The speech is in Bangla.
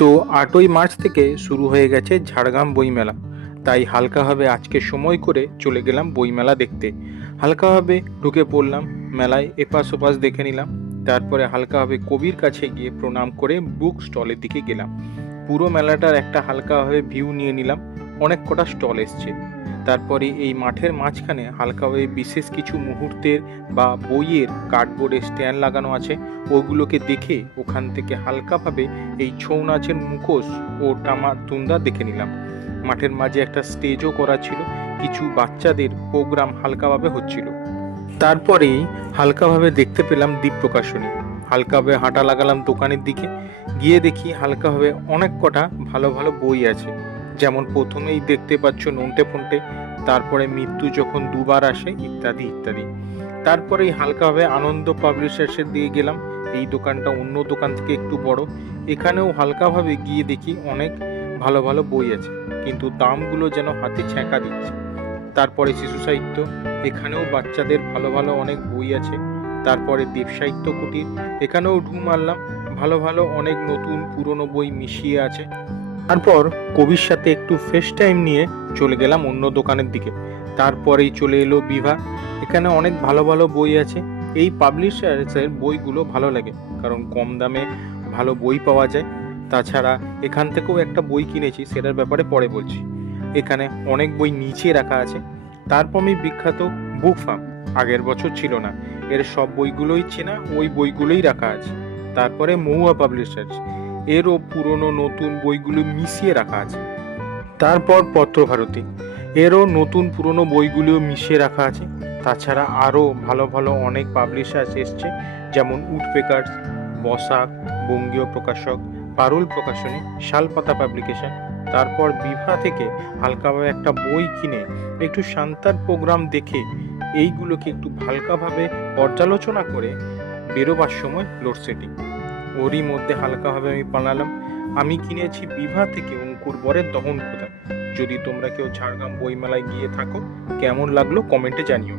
তো ৮ই মার্চ থেকে শুরু হয়ে গেছে ঝাড়গ্রাম বইমেলা। তাই হালকাভাবে আজকে সময় করে চলে গেলাম বইমেলা দেখতে। হালকাভাবে ঢুকে পড়লাম মেলায়, এপাশ ওপাশ দেখে নিলাম। তারপরে হালকাভাবে কবির কাছে গিয়ে প্রণাম করে বুক স্টলের দিকে গেলাম। পুরো মেলাটার একটা হালকাভাবে ভিউ নিয়ে নিলাম। অনেক কটা স্টল এসছে। তারপরে এই মাঠের মাঝখানে হালকাভাবে বিশেষ কিছু মুহূর্তের বা বইয়ের কার্ডবোর্ডে স্ট্যান্ড লাগানো আছে, ওগুলোকে দেখে ওখান থেকে হালকাভাবে এই ছৌ নাচের মুখোশ ও টামা তুন্দা দেখে নিলাম। মাঠের মাঝে একটা স্টেজও করা ছিল, কিছু বাচ্চাদের প্রোগ্রাম হালকাভাবে হচ্ছিল। তারপরেই হালকাভাবে দেখতে পেলাম দ্বীপ প্রকাশনী। হালকাভাবে হাঁটা লাগালাম দোকানের দিকে, গিয়ে দেখি হালকাভাবে অনেক কটা ভালো ভালো বই আছে। যেমন প্রথমেই দেখতে পাচ্ছ নন্টে ফন্টে, তারপরে মৃত্যু যখন দুবার আসে, ইত্যাদি ইত্যাদি। তারপরেই হালকাভাবে আনন্দ পাবলিশার্সের দিয়ে গেলাম। এই দোকানটা অন্য দোকান থেকে একটু বড়। এখানেও হালকাভাবে গিয়ে দেখি অনেক ভালো ভালো বই আছে, কিন্তু দামগুলো যেন হাতে ছ্যাঁকা দিচ্ছে। তারপরে শিশু সাহিত্য, এখানেও বাচ্চাদের ভালো ভালো অনেক বই আছে। তারপরে দেব সাহিত্য কুটির, এখানেও ঢু মারলাম, ভালো ভালো অনেক নতুন পুরনো বই মিশিয়ে আছে। তারপর কবির সাথে একটু ফেস টাইম নিয়ে চলে গেলাম অন্য দোকানের দিকে। তারপরেই চলে এলো বিভা। এখানে অনেক ভালো ভালো বই আছে। এই পাবলিশার্সের বইগুলো ভালো লাগে, কারণ কম দামে ভালো বই পাওয়া যায়। তাছাড়া এখান থেকেও একটা বই কিনেছি, সেটার ব্যাপারে পরে বলছি। এখানে অনেক বই নিচে রাখা আছে। তারপর আমি বিখ্যাত বুক ফার্ম, আগের বছর ছিল না, এর সব বইগুলোই চেনা, ওই বইগুলোই রাখা আছে। তারপরে মহুয়া পাবলিশার্স, এরও পুরনো নতুন বইগুলো মিশিয়ে রাখা আছে। তারপর পত্রভারতী, এরও নতুন পুরনো বইগুলো মিশিয়ে রাখা আছে। তাছাড়া আরও ভালো ভালো অনেক পাবলিশার্স এসছে, যেমন উডপেকার্স, বসাক, বঙ্গীয় প্রকাশক, পারুল প্রকাশনী, শালপাতা পাবলিকেশন। তারপর বিভা থেকে হালকাভাবে একটা বই কিনে একটু শান্তার প্রোগ্রাম দেখে এইগুলোকে একটু হালকাভাবে পর্যালোচনা করে বেরোবার সময় লোডশেডিং, ওরই মধ্যে হালকাভাবে আমি পালালাম। আমি কিনেছি বিভা থেকে অঙ্কুর বরের দহন ক্ষুধা। যদি তোমরা কেউ ঝাড়গ্রাম বইমেলায় গিয়ে থাকো, কেমন লাগলো কমেন্টে জানিও।